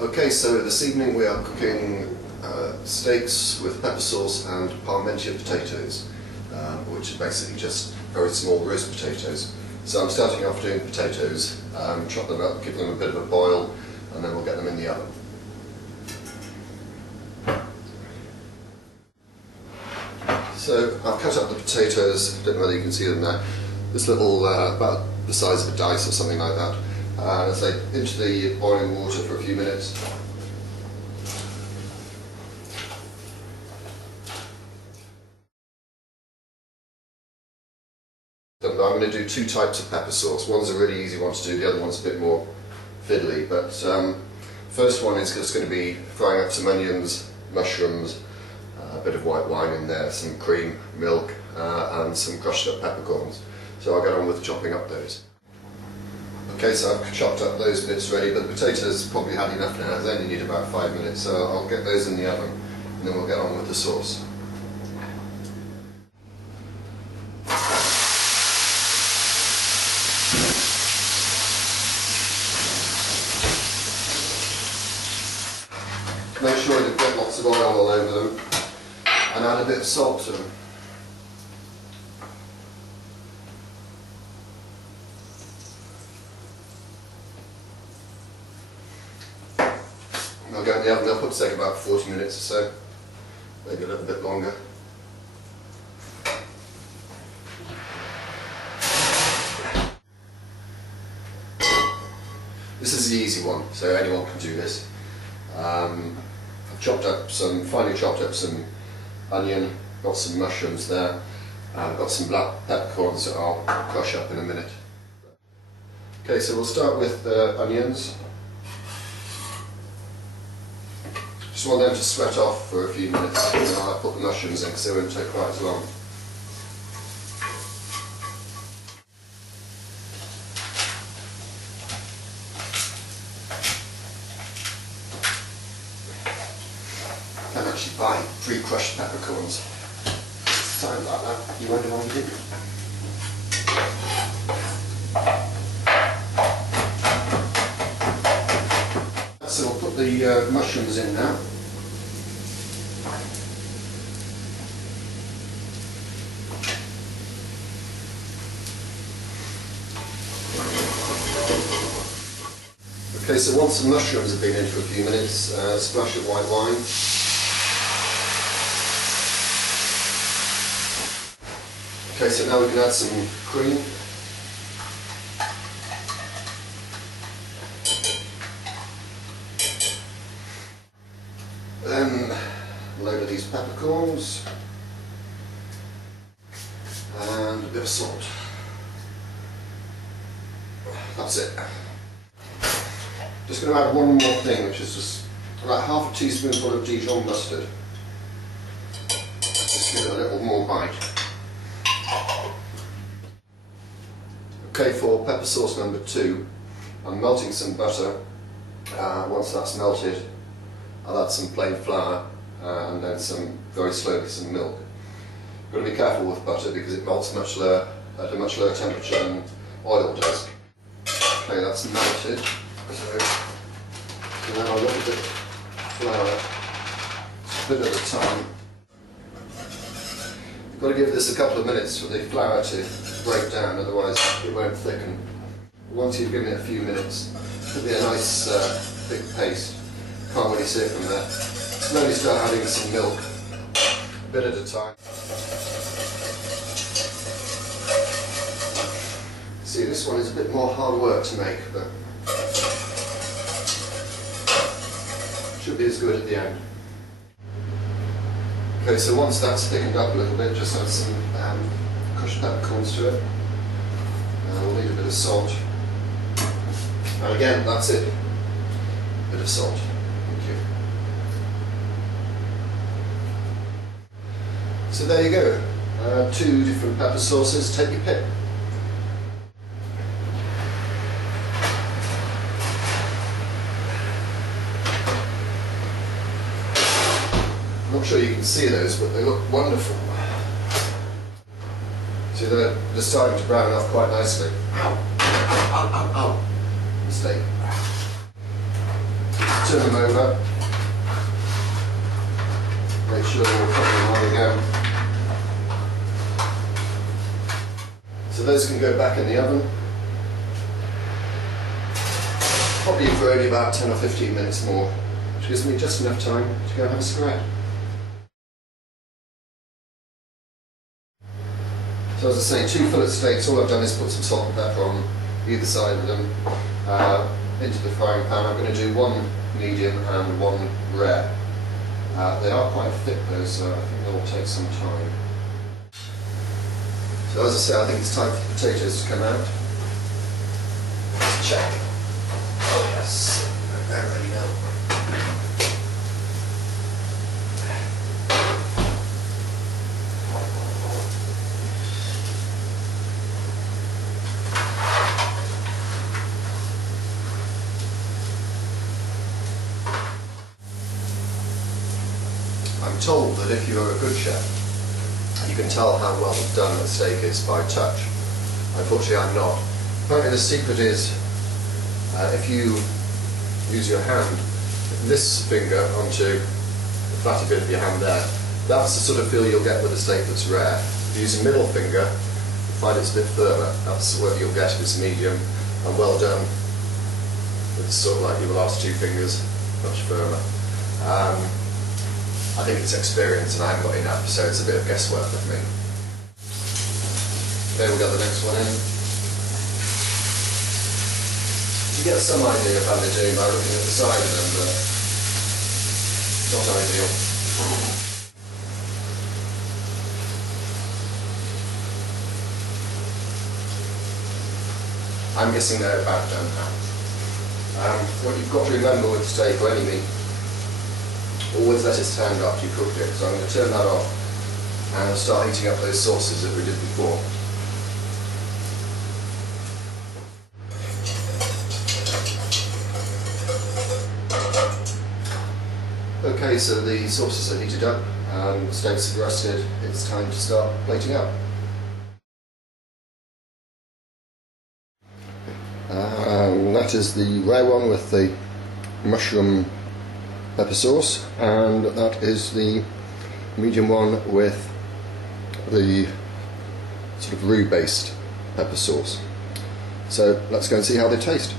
Okay, so this evening we are cooking steaks with pepper sauce and parmentier potatoes, which are basically just very small roast potatoes. So I'm starting off doing potatoes, chop them up, give them a bit of a boil, and then we'll get them in the oven. So I've cut up the potatoes, I don't know whether you can see them there, this little, about the size of a dice or something like that. I say into the boiling water for a few minutes. I'm going to do two types of pepper sauce. One's a really easy one to do, the other one's a bit more fiddly. But first one is just going to be frying up some onions, mushrooms, a bit of white wine in there, some cream, milk, and some crushed up peppercorns. So I'll get on with chopping up those. Okay, so I've chopped up those bits ready, but the potatoes probably had enough now. They only need about 5 minutes, so I'll get those in the oven and then we'll get on with the sauce. Make sure you get lots of oil all over them and add a bit of salt to them. I'll go in the oven, they'll probably take about 40 minutes or so, maybe a little bit longer. This is the easy one, so anyone can do this. I've finely chopped up some onion, got some mushrooms there, and got some black peppercorns that I'll crush up in a minute. Okay, so we'll start with the onions. Just want them to sweat off for a few minutes, and then I'll put the mushrooms in because they won't take quite as long. You can actually buy pre-crushed peppercorns. Sounds like that, you wonder why you didn't. So we'll put the mushrooms in now. Okay, so once the mushrooms have been in for a few minutes, a splash of white wine. Okay, so now we can add some cream. Then load of these peppercorns and a bit of salt. That's it. Just going to add one more thing, which is just about half a teaspoonful of Dijon mustard. Just give it a little more bite. Okay, for pepper sauce number 2, I'm melting some butter. Once that's melted, I'll add some plain flour and then very slowly some milk. You've got to be careful with butter because it melts at a much lower temperature than oil does. Okay, that's melted. So now I'll look at the flour, just a bit at a time. You've got to give this a couple of minutes for the flour to break down, otherwise it won't thicken. Once you've given it a few minutes, it'll be a nice thick paste. Can't really see it from there. Slowly start adding some milk, a bit at a time. See, this one is a bit more hard work to make, but should be as good at the end. Okay, so once that's thickened up a little bit, just add some crushed peppercorns to it. We'll need a bit of salt. And again, that's it. A bit of salt. Thank you. So there you go. 2 different pepper sauces. Take your pick. I'm not sure you can see those, but they look wonderful. See, they're starting to brown off quite nicely. Ow! Ow! Ow! Ow! Mistake. turn them over. Make sure they're all covered in oil again. So those can go back in the oven. Probably for only about 10 or 15 minutes more, which gives me just enough time to go and have a scratch. So as I say, 2 fillet steaks, all I've done is put some salt and pepper on either side of them into the frying pan. I'm going to do 1 medium and 1 rare. They are quite thick though, so I think they'll take some time. So as I say, I think it's time for the potatoes to come out. Let's check. Oh yes, they're ready now. I'm told that if you're a good chef, you can tell how well done a steak is by touch. Unfortunately, I'm not. Apparently the secret is if you use your hand, this finger onto the fatty bit of your hand there, that's the sort of feel you'll get with a steak that's rare. If you use a middle finger, you find it's a bit firmer. That's what you'll get if it's medium and well done. It's sort of like your last 2 fingers, much firmer. I think it's experience and I haven't got enough, so it's a bit of guesswork with me. Okay, we'll get the next one in. You get some idea of how they're doing by looking at the side of them, but not ideal. I'm guessing they're about done now. What you've got to remember with steak or any meat, always let it stand after you cooked it. So I'm going to turn that off and start heating up those sauces that we did before. Okay, so the sauces are heated up and the steaks have rested. It's time to start plating up. That is the rare one with the mushroom pepper sauce, and that is the medium one with the sort of roux based pepper sauce. So let's go and see how they taste.